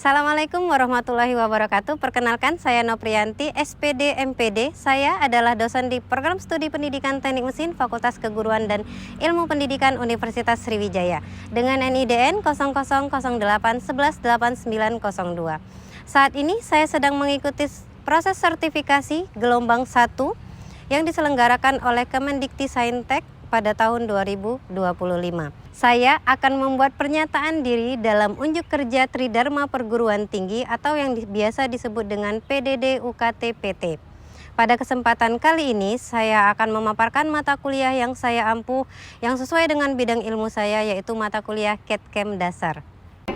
Assalamualaikum warahmatullahi wabarakatuh. Perkenalkan, saya Noprianti, SPD MPD. Saya adalah dosen di Program Studi Pendidikan Teknik Mesin Fakultas Keguruan dan Ilmu Pendidikan Universitas Sriwijaya dengan NIDN 0008118902. Saat ini saya sedang mengikuti proses sertifikasi gelombang 1 yang diselenggarakan oleh Kemendikti-Saintek pada tahun 2025. Saya akan membuat pernyataan diri dalam unjuk kerja Tridharma Perguruan Tinggi atau yang biasa disebut dengan PDD UKT PT. Pada kesempatan kali ini saya akan memaparkan mata kuliah yang saya ampuh yang sesuai dengan bidang ilmu saya, yaitu mata kuliah CAD/CAM dasar.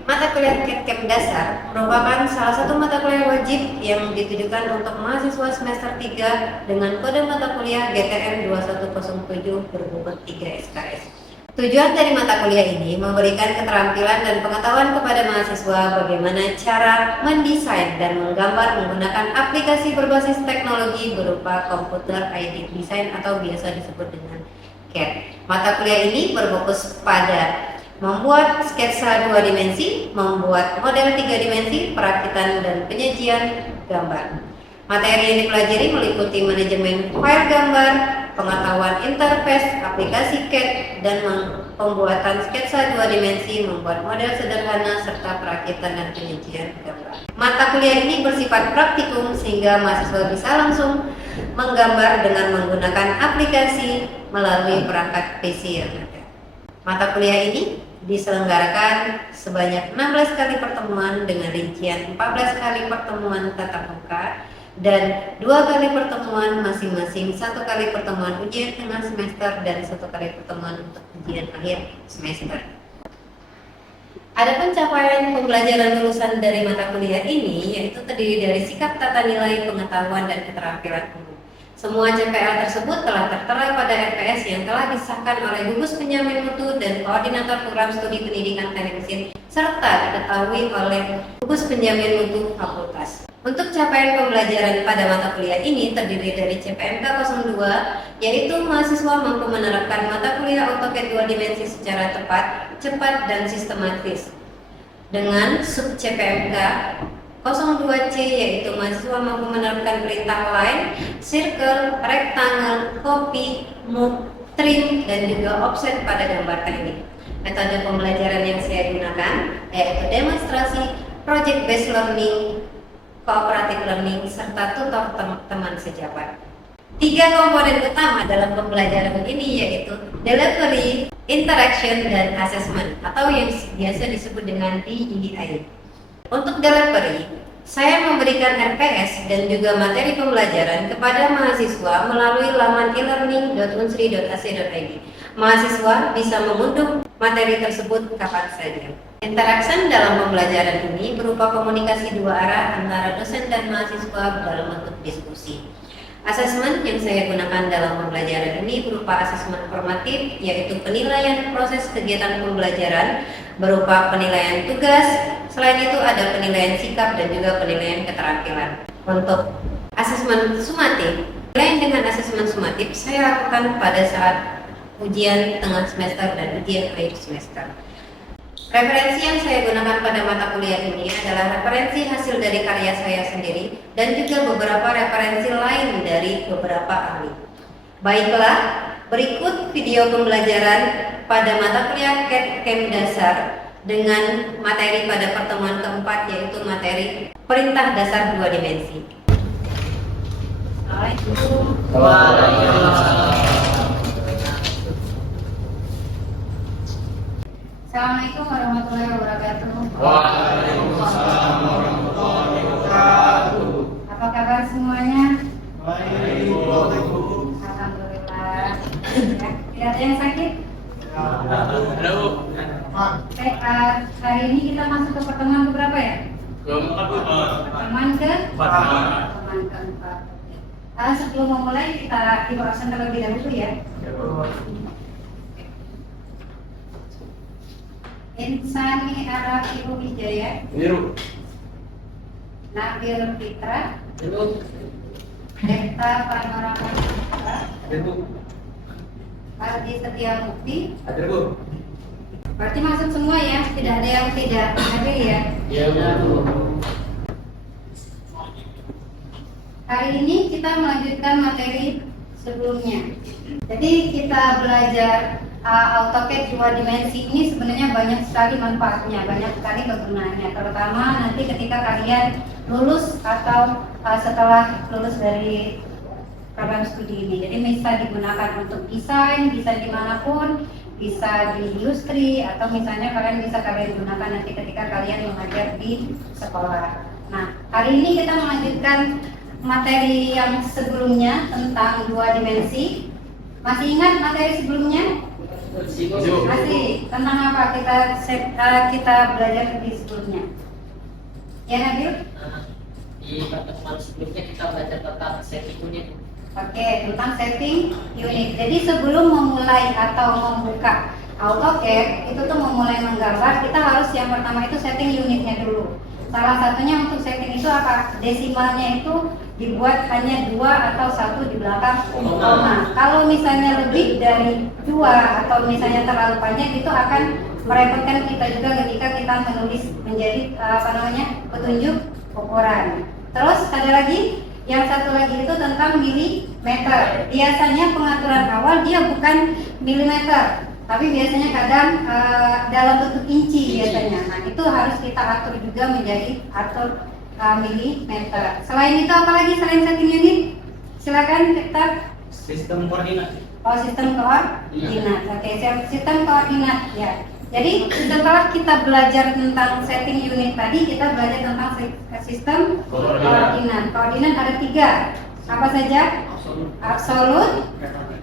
Mata kuliah CAD/CAM dasar merupakan salah satu mata kuliah wajib yang ditujukan untuk mahasiswa semester 3 dengan kode mata kuliah GTM 2107 berbobot 3 SKS. Tujuan dari mata kuliah ini memberikan keterampilan dan pengetahuan kepada mahasiswa bagaimana cara mendesain dan menggambar menggunakan aplikasi berbasis teknologi berupa Computer Aided Design atau biasa disebut dengan CAD. Mata kuliah ini berfokus pada membuat sketsa 2 dimensi, membuat model 3 dimensi, perakitan dan penyajian gambar. Materi yang dipelajari meliputi manajemen file gambar, pengetahuan interface, aplikasi CAD, dan pembuatan sketsa 2 dimensi, membuat model sederhana, serta perakitan dan penyajian gambar. Mata kuliah ini bersifat praktikum sehingga mahasiswa bisa langsung menggambar dengan menggunakan aplikasi melalui perangkat PC yang ada. Mata kuliah ini diselenggarakan sebanyak 16 kali pertemuan dengan rincian 14 kali pertemuan tatap muka dan 2 kali pertemuan masing-masing, 1 kali pertemuan ujian tengah semester dan 1 kali pertemuan untuk ujian akhir semester. Adapun capaian pembelajaran lulusan dari mata kuliah ini yaitu terdiri dari sikap tata nilai, pengetahuan dan keterampilan umum. Semua CPL tersebut telah tertera pada RPS yang telah disahkan oleh Gugus Penjamin Mutu dan Koordinator Program Studi Pendidikan Teknik Mesin serta diketahui oleh Gugus Penjamin Mutu Fakultas. Untuk capaian pembelajaran pada mata kuliah ini terdiri dari CPMK 02, yaitu mahasiswa mampu menerapkan mata kuliah AutoCAD 2 dimensi secara tepat, cepat, dan sistematis. Dengan sub CPMK 02C, yaitu mahasiswa mampu menerapkan perintah line, circle, rectangle, copy, move, trim, dan juga offset pada gambar teknik. Metode pembelajaran yang saya gunakan yaitu demonstrasi, project based learning, cooperative learning, serta tutor teman sejabat. 3 komponen utama dalam pembelajaran ini yaitu delivery, interaction, dan assessment atau yang biasa disebut dengan DEI. Untuk delivery, saya memberikan RPS dan juga materi pembelajaran kepada mahasiswa melalui laman e-learning.unsri.ac.id. Mahasiswa bisa mengunduh materi tersebut kapan saja. Interaction dalam pembelajaran ini berupa komunikasi 2 arah antara dosen dan mahasiswa dalam bentuk diskusi. Asesmen yang saya gunakan dalam pembelajaran ini berupa asesmen formatif, yaitu penilaian proses kegiatan pembelajaran berupa penilaian tugas. Selain itu ada penilaian sikap dan juga penilaian keterampilan. Untuk asesmen sumatif, selain dengan asesmen sumatif, saya lakukan pada saat ujian tengah semester dan ujian akhir semester. Referensi yang saya gunakan pada mata kuliah ini adalah referensi hasil dari karya saya sendiri dan juga beberapa referensi lain dari beberapa ahli. Baiklah, berikut video pembelajaran pada mata kuliah CAD/CAM dasar dengan materi pada pertemuan keempat, yaitu materi perintah dasar 2 dimensi. Assalamualaikum warahmatullahi wabarakatuh. Waalaikumsalam warahmatullahi wabarakatuh. Apa kabar semuanya? Baik. Alhamdulillah. Ya, tidak ada yang sakit? Baik, hari ini kita masuk ke pertemuan keberapa ya? Pertemuan keempat. Sebelum memulai kita dibahas terlebih dahulu ya. Insani Arafi Wijaya, Nabil Fitra, Dekta Panorama Fitra, Aldi Setia Mukti, Berarti masuk semua ya, tidak ada yang tidak hadir ya. Iya, Bu. Hari ini kita melanjutkan materi sebelumnya. Jadi kita belajar AutoCAD 2 dimensi ini sebenarnya banyak sekali manfaatnya, banyak sekali kegunaannya. Terutama nanti ketika kalian lulus atau setelah lulus dari program studi ini. Jadi bisa digunakan untuk desain, bisa dimanapun, bisa di industri, atau misalnya kalian gunakan nanti ketika kalian mengajar di sekolah. Nah, hari ini kita melanjutkan materi yang sebelumnya tentang 2 dimensi. Masih ingat materi sebelumnya? Masih. Tentang apa kita belajar di sebelumnya? Ya, Nabil? Di pertemuan sebelumnya kita belajar tentang setting unit. Oke, tentang setting unit. Jadi sebelum memulai atau membuka AutoCAD, itu tuh memulai menggambar, kita harus yang pertama itu setting unitnya dulu. Salah satunya untuk setting itu apa? Desimalnya itu dibuat hanya 2 atau 1 di belakang koma. Kalau misalnya lebih dari 2 atau misalnya terlalu panjang, itu akan merepotkan kita juga ketika kita menulis menjadi petunjuk ukuran. Terus ada lagi, yang satu lagi itu tentang milimeter. Biasanya pengaturan awal dia bukan milimeter, tapi biasanya kadang dalam bentuk inci biasanya. Nah, itu harus kita atur juga menjadi milimeter. Selain itu apa lagi selain setting unit? Silakan kita. Sistem koordinat. Oh, sistem koordinat. Oke, sistem koordinat ya. Jadi setelah kita belajar tentang setting unit tadi, kita belajar tentang sistem koordinat. Koordinat ada 3. Apa saja? Absolut,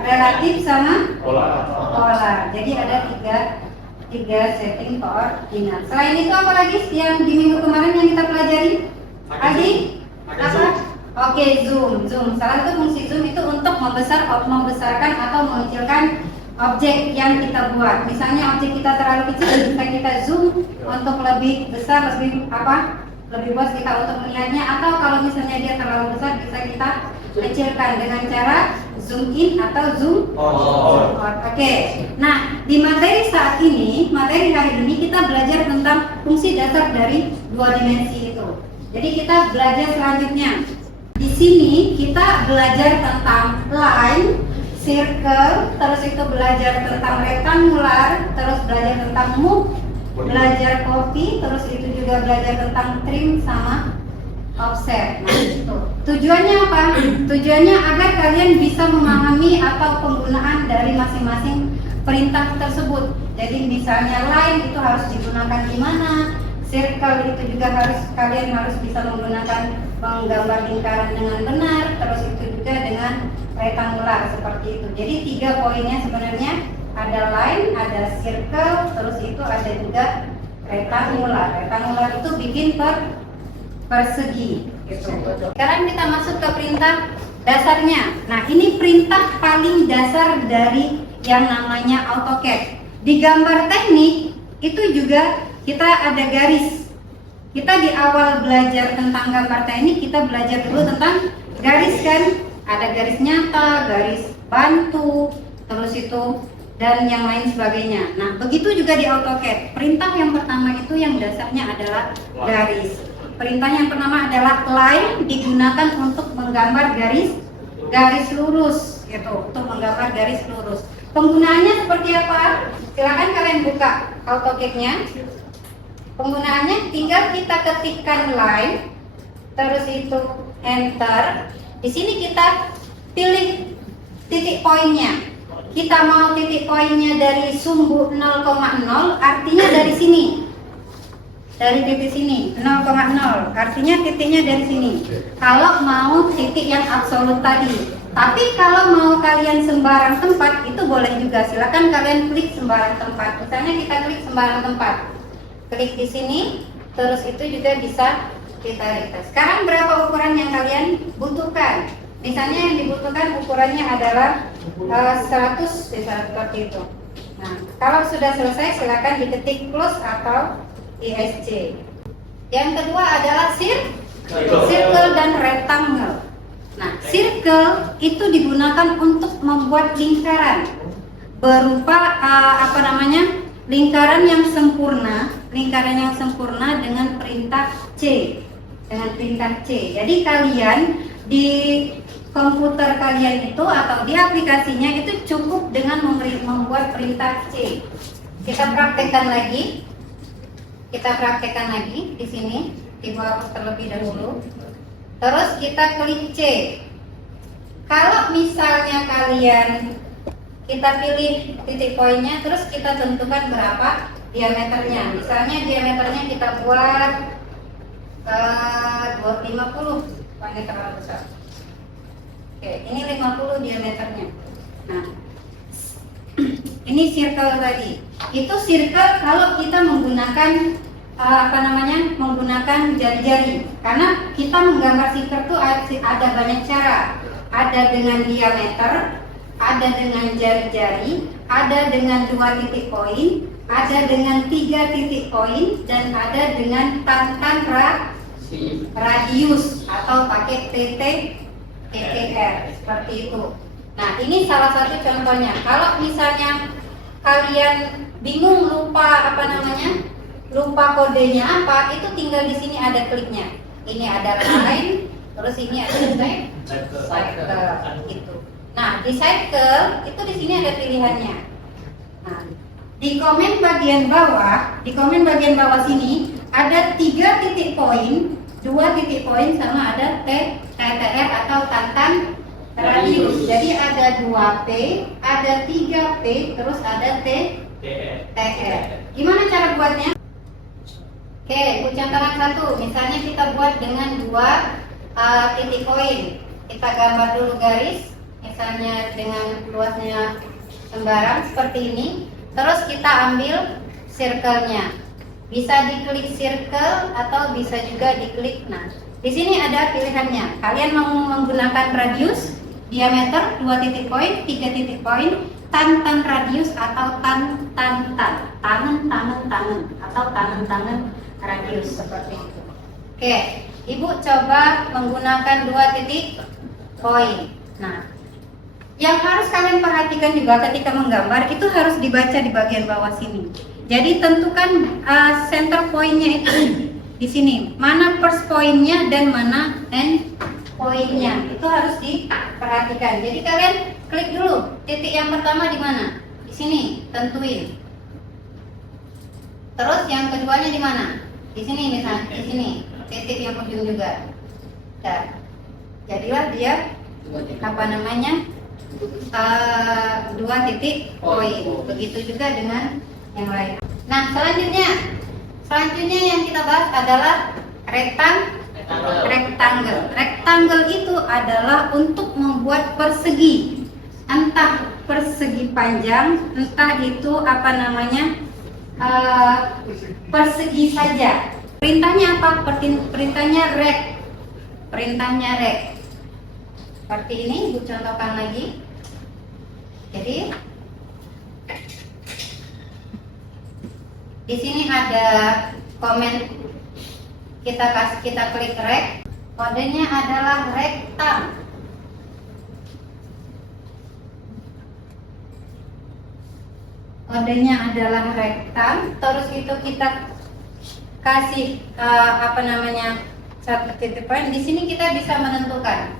relatif, sama polar. Jadi ada tiga setting koordinat. Selain itu apa lagi yang di minggu kemarin yang kita pelajari? Apa? Oke, zoom. Salah satu fungsi zoom itu untuk membesarkan atau mengecilkan objek yang kita buat. Misalnya objek kita terlalu kecil, bisa kita zoom untuk lebih besar, lebih luas kita untuk melihatnya. Atau kalau misalnya dia terlalu besar, bisa kita kecilkan dengan cara zoom in atau zoom out. Oke. Nah, di materi hari ini kita belajar tentang fungsi dasar dari 2 dimensi itu. Jadi kita belajar selanjutnya. Di sini kita belajar tentang line, circle, terus itu belajar tentang rectangular, terus belajar tentang move, belajar copy, terus itu juga belajar tentang trim sama offset. Nah, itu. Tujuannya apa? Tujuannya agar kalian bisa memahami atau penggunaan dari masing-masing perintah tersebut. Jadi misalnya line itu harus digunakan di mana, circle itu juga kalian harus bisa menggambar lingkaran dengan benar, terus itu juga dengan rectangular seperti itu. Jadi 3 poinnya sebenarnya ada line, ada circle, terus itu ada juga rectangular. Rectangular itu bikin persegi gitu. Sekarang kita masuk ke perintah dasarnya. Nah, ini perintah paling dasar dari yang namanya AutoCAD. Di gambar teknik itu juga kita ada garis. Kita di awal belajar tentang gambar teknik, kita belajar dulu tentang garis kan? Ada garis nyata, garis bantu, terus itu dan yang lain sebagainya. Nah, begitu juga di AutoCAD. Perintah yang pertama itu yang dasarnya adalah garis. Perintah yang pertama adalah line, digunakan untuk menggambar garis lurus gitu, untuk menggambar garis lurus. Penggunaannya seperti apa? Silakan kalian buka AutoCAD-nya. Penggunaannya tinggal kita ketikkan line, terus itu enter. Di sini kita pilih titik poinnya. Kita mau titik poinnya dari sumbu 0,0, artinya dari sini. Dari titik sini 0,0, artinya titiknya dari sini. Kalau mau titik yang absolut tadi. Tapi kalau mau kalian sembarang tempat, itu boleh juga. Silakan kalian klik sembarang tempat. Misalnya kita klik sembarang tempat. Klik di sini, terus itu juga bisa kita lihat. Sekarang berapa ukuran yang kalian butuhkan? Misalnya yang dibutuhkan ukurannya adalah 100, bisa seperti itu. Nah, kalau sudah selesai silakan diketik plus atau ISC. Yang kedua adalah circle dan rectangle. Nah, circle itu digunakan untuk membuat lingkaran berupa lingkaran yang sempurna dengan perintah C. Jadi kalian di komputer kalian itu atau di aplikasinya itu cukup dengan membuat perintah C. Kita praktekkan lagi di sini, dihapus terlebih dahulu. Terus kita klik C. Kalau misalnya kita pilih titik poinnya, terus kita tentukan berapa diameternya. Misalnya diameternya kita buat 50, ini terlalu besar. Oke, ini 50 diameternya. Nah, ini circle tadi. Itu circle kalau kita menggunakan menggunakan jari-jari. Karena kita menggambar circle itu ada banyak cara. Ada dengan diameter, ada dengan jari-jari, ada dengan 2 titik poin, ada dengan 3 titik poin, dan ada dengan tantan radius atau pakai TTR seperti itu. Nah, ini salah satu contohnya. Kalau misalnya kalian bingung lupa kodenya apa, itu tinggal di sini ada kliknya. Ini ada line, terus ini ada cycle gitu. Nah, di cycle itu di sini ada pilihannya. Nah, di komen bagian bawah sini ada 3 titik poin, 2 titik poin, sama ada TTR atau tantan radius. Jadi ada 2P, ada 3P, terus ada TTR. Gimana cara buatnya? Oke, contohkan 1. Misalnya kita buat dengan 2 titik poin. Kita gambar dulu garis, misalnya dengan luasnya sembarang seperti ini. Terus kita ambil circle-nya. Bisa diklik circle atau bisa juga diklik. Nah, di sini ada pilihannya. Kalian mau menggunakan radius, diameter, 2 titik poin, 3 titik poin, tantan radius atau tangan atau tangan radius seperti itu. Oke, Ibu coba menggunakan 2 titik poin. Nah, yang harus kalian perhatikan juga ketika menggambar itu harus dibaca di bagian bawah sini. Jadi tentukan center pointnya itu di sini. Mana first pointnya dan mana end pointnya. Itu harus diperhatikan. Jadi kalian klik dulu titik yang pertama di mana? Di sini, tentuin. Terus yang keduanya di mana? Di sini misalnya, di sini. Titik yang ujung juga. Dan jadilah dia 2 titik poin. Begitu juga dengan yang lain. Nah, selanjutnya yang kita bahas adalah rectangle. Rectangle itu adalah untuk membuat persegi. Entah persegi panjang, entah itu persegi saja. Perintahnya apa? Perintahnya rect. Seperti ini, Ibu contohkan lagi. Jadi di sini ada komen, kita klik rect. Kodenya adalah rectang. Terus itu kita kasih satu titik poin. Di sini kita bisa menentukan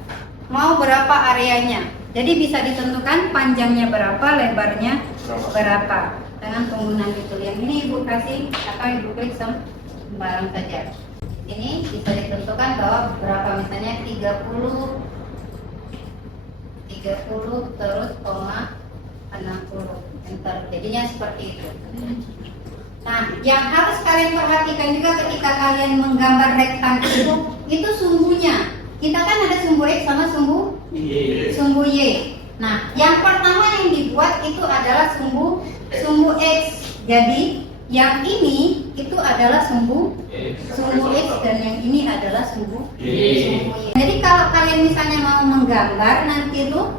mau berapa areanya. Jadi bisa ditentukan panjangnya berapa, lebarnya berapa dengan penggunaan tool. Yang ini Ibu kasih atau Ibu klik sembarang saja. Ini bisa ditentukan bahwa berapa, misalnya 30 terus 60 enter. Jadinya seperti itu. Nah, yang harus kalian perhatikan juga ketika kalian menggambar rectangle itu sumbunya. Kita kan ada sumbu X sama sumbu Y. Nah, yang pertama yang dibuat itu adalah sumbu X. Jadi, yang ini itu adalah sumbu X dan yang ini adalah sumbu Y. Jadi kalau kalian misalnya mau menggambar, nanti tuh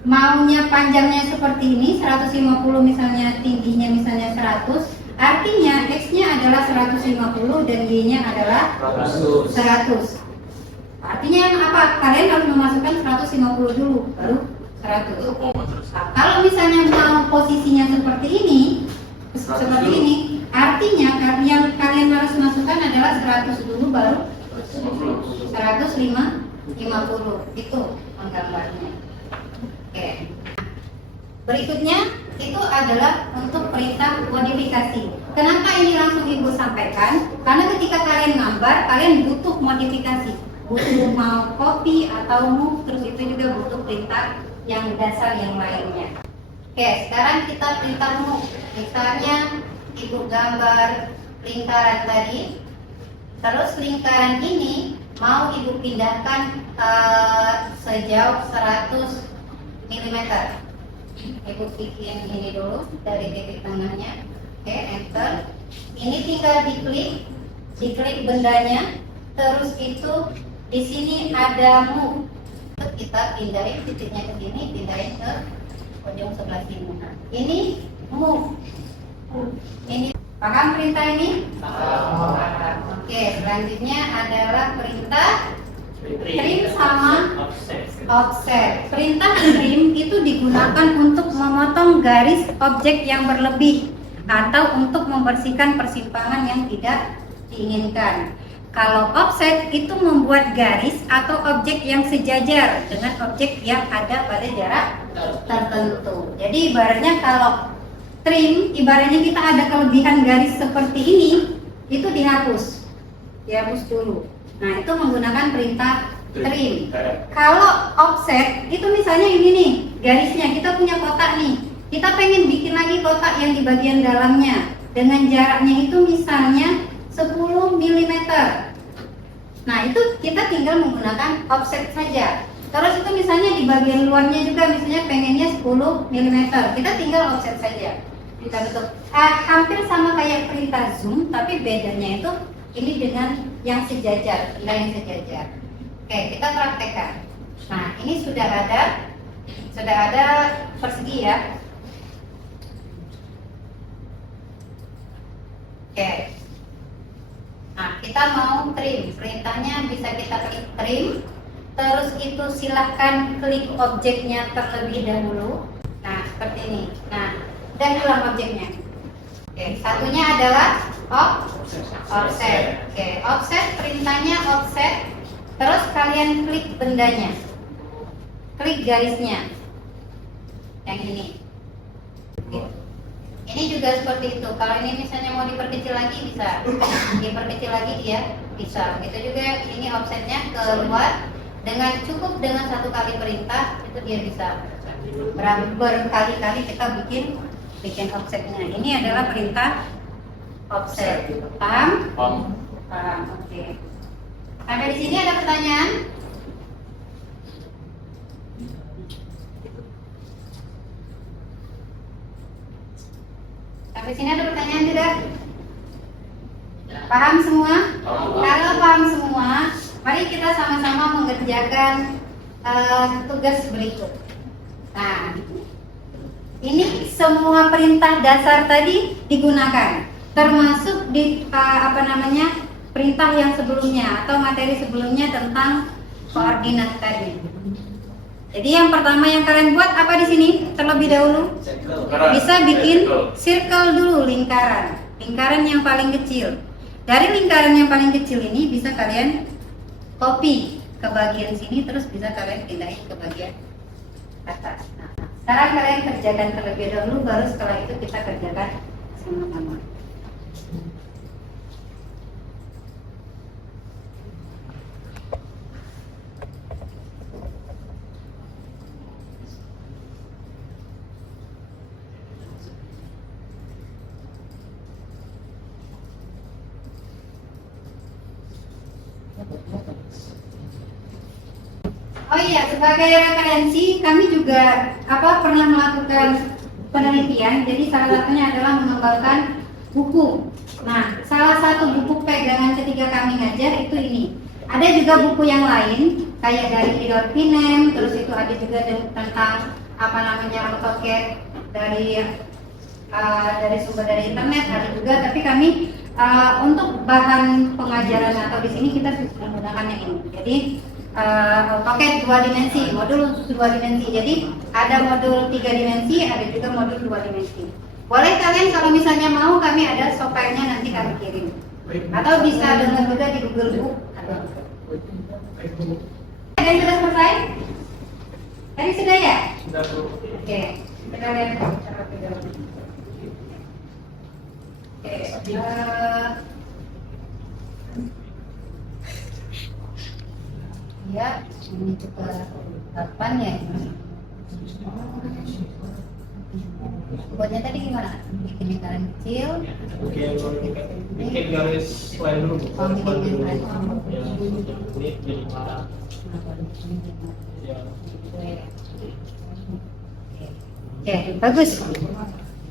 maunya panjangnya seperti ini 150, misalnya tingginya misalnya 100, artinya X-nya adalah 150 dan Y-nya adalah 100. Artinya apa? Kalian harus memasukkan 150 dulu baru 100. Nah, kalau misalnya mau posisinya seperti ini, artinya yang kalian harus masukkan adalah 100 dulu baru 150 itu menggambarnya. Oke. Berikutnya itu adalah untuk perintah modifikasi. Kenapa ini langsung Ibu sampaikan? Karena ketika kalian gambar, kalian butuh modifikasi, butuh mau copy atau move, terus itu juga butuh perintah yang dasar yang lainnya. Oke, sekarang kita perintah move. Misalnya Ibu gambar lingkaran tadi, terus lingkaran ini mau Ibu pindahkan sejauh 100 mm. Ibu bikin ini dulu dari titik tengahnya. Oke, enter. Ini tinggal diklik bendanya, terus itu di sini ada move. Kita pindahin titiknya ke sini, pindahin ke ujung sebelah sini. Ini move. Ini paham perintah ini? Oke, selanjutnya adalah perintah trim sama offset. Perintah trim itu digunakan untuk memotong garis objek yang berlebih atau untuk membersihkan persimpangan yang tidak diinginkan. Kalau offset itu membuat garis atau objek yang sejajar dengan objek yang ada pada jarak tertentu. Jadi ibaratnya kalau trim, ibaratnya kita ada kelebihan garis seperti ini, itu dihapus dulu. Nah, itu menggunakan perintah trim. Kalau offset itu misalnya ini nih, garisnya kita punya kotak nih. Kita pengen bikin lagi kotak yang di bagian dalamnya dengan jaraknya itu misalnya 10 mm. Nah, itu kita tinggal menggunakan offset saja. Terus itu misalnya di bagian luarnya juga misalnya pengennya 10 mm. Kita tinggal offset saja. Kita bentuk hampir sama kayak perintah zoom, tapi bedanya itu ini dengan yang sejajar, yang sejajar. Oke, kita praktekkan. Nah, ini sudah ada persegi ya. Oke. Nah, kita mau trim. Perintahnya bisa kita klik trim. Terus itu silahkan klik objeknya terlebih dahulu. Nah, seperti ini. Nah, dan ulang objeknya. Oke, satunya adalah offset. Oke, offset perintahnya offset. Terus kalian klik bendanya, klik garisnya, yang ini. Ini juga seperti itu. Kalau ini misalnya mau diperkecil lagi bisa, diperkecil lagi dia bisa. Begitu juga ini offsetnya keluar cukup dengan satu kali perintah itu dia bisa. Berkali-kali kita bikin offsetnya. Ini adalah perintah offset. Paham? Paham. Oke. Sampai di sini ada pertanyaan? Sampai sini ada pertanyaan tidak? Paham semua? Kalau paham semua, mari kita sama-sama mengerjakan tugas berikut. Nah, ini semua perintah dasar tadi digunakan, termasuk di perintah yang sebelumnya atau materi sebelumnya tentang koordinat tadi. Jadi yang pertama yang kalian buat apa di sini terlebih dahulu? Bisa bikin circle dulu, lingkaran yang paling kecil. Dari lingkaran yang paling kecil ini bisa kalian copy ke bagian sini, terus bisa kalian pindahin ke bagian atas. Nah, sekarang kalian kerjakan terlebih dahulu, baru setelah itu kita kerjakan sama-sama. Oh iya, sebagai referensi kami juga pernah melakukan penelitian. Jadi salah satunya adalah mengembangkan buku. Nah, salah satu buku pegangan ketika kami ngajar itu ini. Ada juga buku yang lain kayak dari Theodor Pinem, terus itu ada juga tentang AutoCAD dari sumber dari internet ada juga. Tapi kami untuk bahan pengajaran atau di sini kita menggunakan yang ini. Jadi pakai 2 dimensi, modul khusus 2 dimensi. Jadi ada modul 3 dimensi, ada juga modul 2 dimensi. Boleh kalian kalau misalnya mau, kami ada software-nya nanti kami kirim. Atau bisa download juga di Google Book. Ada yang sudah selesai? Tadi sudah ya? Sudah, Bu. Oke, kita lihat cara video. Oke, ya, ini juga 8 ya. Buatnya tadi gimana? Bikin lingkaran kecil. Bikin garis line dulu. Oh, bikin garis line. Ya, ini jadi marah. Ya. Oke, bagus.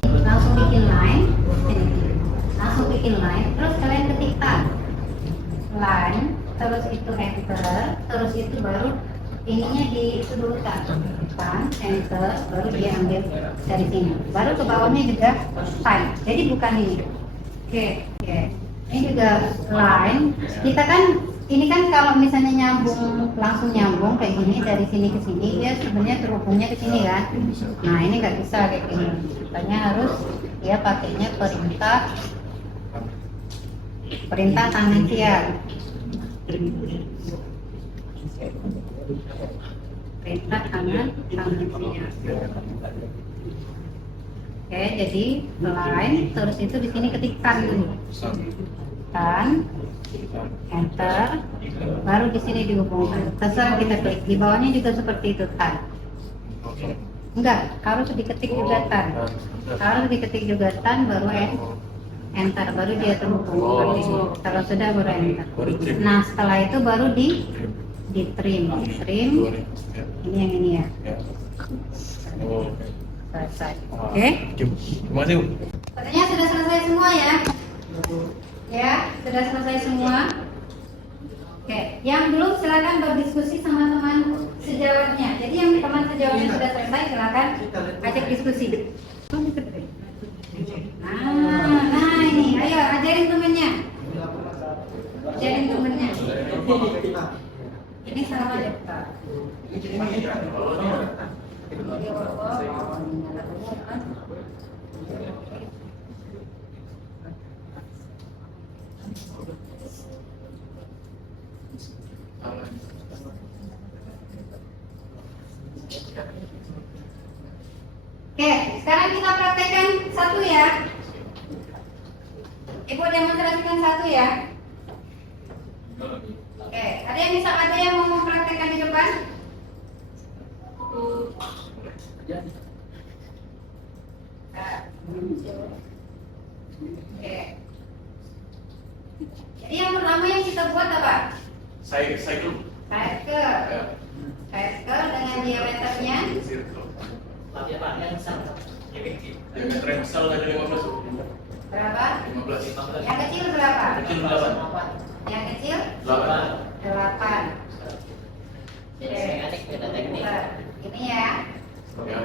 Langsung bikin line. Langsung bikin line. Terus kalian ketik tab. Line. Terus itu enter. Terus itu baru ininya di itu dulu tab. Enter. Baru dia ambil dari sini. Baru ke bawahnya juga time. Jadi bukan ini. Oke. Ini juga line. Kita kan ini kan kalau misalnya nyambung, langsung nyambung kayak gini dari sini ke sini, dia sebenarnya terhubungnya ke sini kan. Nah ini nggak bisa kayak gini. Makanya harus dia pakainya perintah tangensial. Perintah tangensial. Oke, jadi line terus itu di sini ketikkan dulu. Kan, enter, baru di sini dihubungkan. Terserah kita klik. Di bawahnya juga seperti itu kan. Enggak, harus diketik juga tan. Harus diketik juga tan, baru enter, baru dia terhubung. Kalau sudah baru enter. Nah setelah itu baru di trim. Ini yang ini ya. Selesai. Oke. Terima kasih, Bu. Katanya sudah selesai semua ya. Ya, sudah selesai semua. Oke, yang belum silakan berdiskusi sama teman sejawatnya. Jadi yang teman sejawatnya sudah selesai, silakan ajak diskusi. Nah ini, ayo ajarin temennya. Ajarin temennya. Ini sama aja. Oke, sekarang kita praktekkan satu ya. Ibu demonstrasikan satu ya. Oke, ada yang mau mempraktekkan di depan? Oke. Jadi yang pertama yang kita buat apa? Cycle. Cycle dengan diameternya Pakai sama. Diameter yang besar ada 15. berapa? 15. Yang kecil berapa? Kecil 8. Yang kecil 8. 8. Jadi mekanik beda teknik. Ini ya. Ya.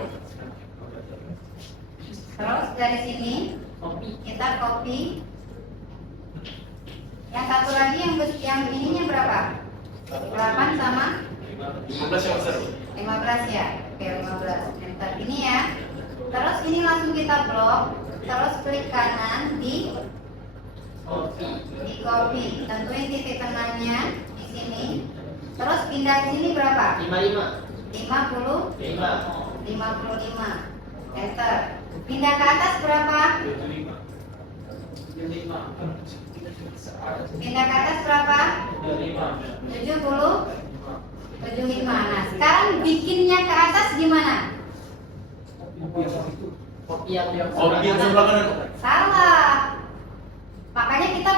Terus dari sini Kopi. kita copy. Yang satu lagi yang ininya berapa? 8 sama 15 yang besar. 15 ya. Oke, 15. Enter ini ya. Terus ini langsung kita blok. Terus klik kanan di copy. Tentuin titik tengahnya di sini. Terus pindah ke sini berapa? 55. 55. Enter. Pindah ke atas berapa? Pindah ke atas berapa? 75. Nah, sekarang bikinnya ke atas gimana? Kopi yang sebelah kanan. Salah. Makanya kita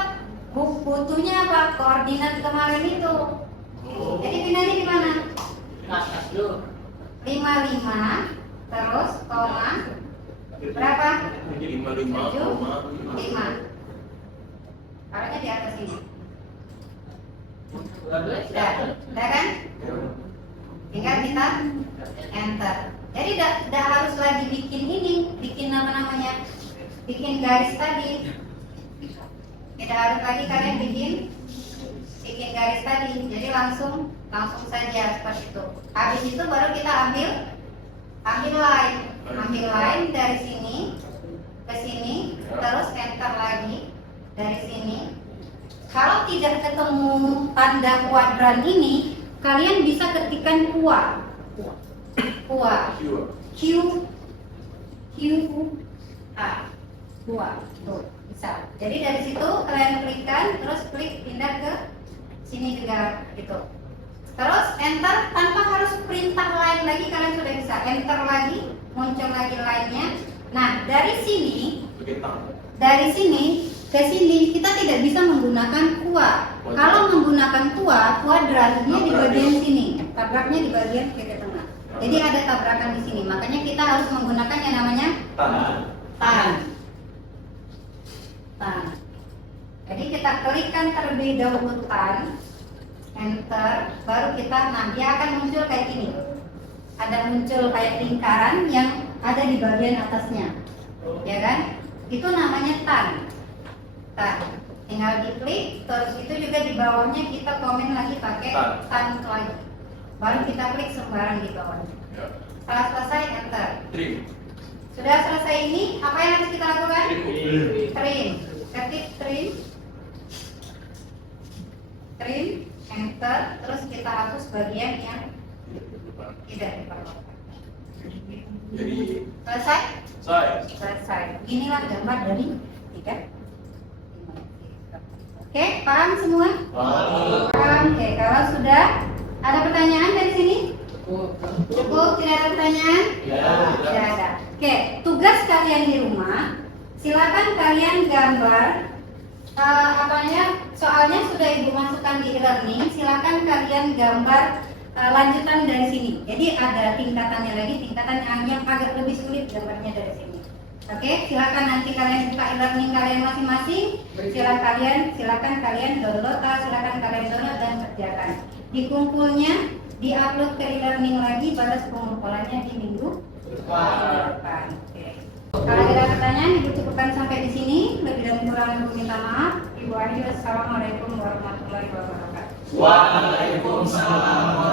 butuhnya apa? Koordinat kemarin itu. Jadi pindahnya di mana? atas dulu. 55 terus koma berapa? 55. Taruhnya di atas ini. Sudah. Udah kan? Tinggal kita enter. Jadi tidak harus lagi bikin ini, bikin nama-namanya, bikin garis tadi. Tidak harus lagi kalian bikin bikin garis tadi. Jadi langsung saja seperti itu. Habis itu baru kita ambil line dari sini ke sini, terus enter lagi dari sini. Kalau tidak ketemu tanda kuadran ini, kalian bisa ketikkan kuah. Q A kuah. Tuh, bisa. Jadi dari situ kalian klikkan, terus klik pindah ke sini juga gitu. Terus enter tanpa harus perintah line lagi, kalian sudah bisa enter lagi, muncul lagi line-nya. Nah, dari sini ke sini kita tidak bisa menggunakan kuah. Kalau menggunakan kuadran dia di bagian sini, tabraknya di bagian kiri tengah. Jadi ada tabrakan di sini. Makanya kita harus menggunakan yang namanya tan. Jadi kita klikkan terlebih dahulu tan, enter, baru kita, dia akan muncul kayak gini. Ada muncul kayak lingkaran yang ada di bagian atasnya, ya kan? Itu namanya tan. Tinggal diklik, terus itu juga di bawahnya kita komen lagi pakai tan lagi. Baru kita klik sembarang di bawahnya. Setelah selesai enter. Sudah selesai ini, apa yang harus kita lakukan? Trim. Ketik trim, enter, terus kita hapus bagian yang tidak diperlukan. Selesai. Inilah gambar dari 3. Oke, paham semua? Paham. Oke, kalau sudah ada pertanyaan dari sini? Cukup, tidak ada pertanyaan? Tidak ada. Oke, tugas kalian di rumah, silakan kalian gambar soalnya sudah Ibu masukkan di e-learning, silakan kalian gambar lanjutan dari sini. Jadi ada tingkatannya lagi, tingkatan yang agak lebih sulit gambarnya dari sini. Oke, silakan nanti kalian buka e-learning kalian masing-masing. Silakan kalian download dan kerjakan. Dikumpulnya, diupload ke e-learning lagi, batas pengumpulannya di minggu depan. Oke. Kalau ada pertanyaan, Ibu cukupkan sampai di sini. Lebih dan kurang Ibu minta maaf. Ibu akhir, assalamualaikum warahmatullahi wabarakatuh. Waalaikumsalam.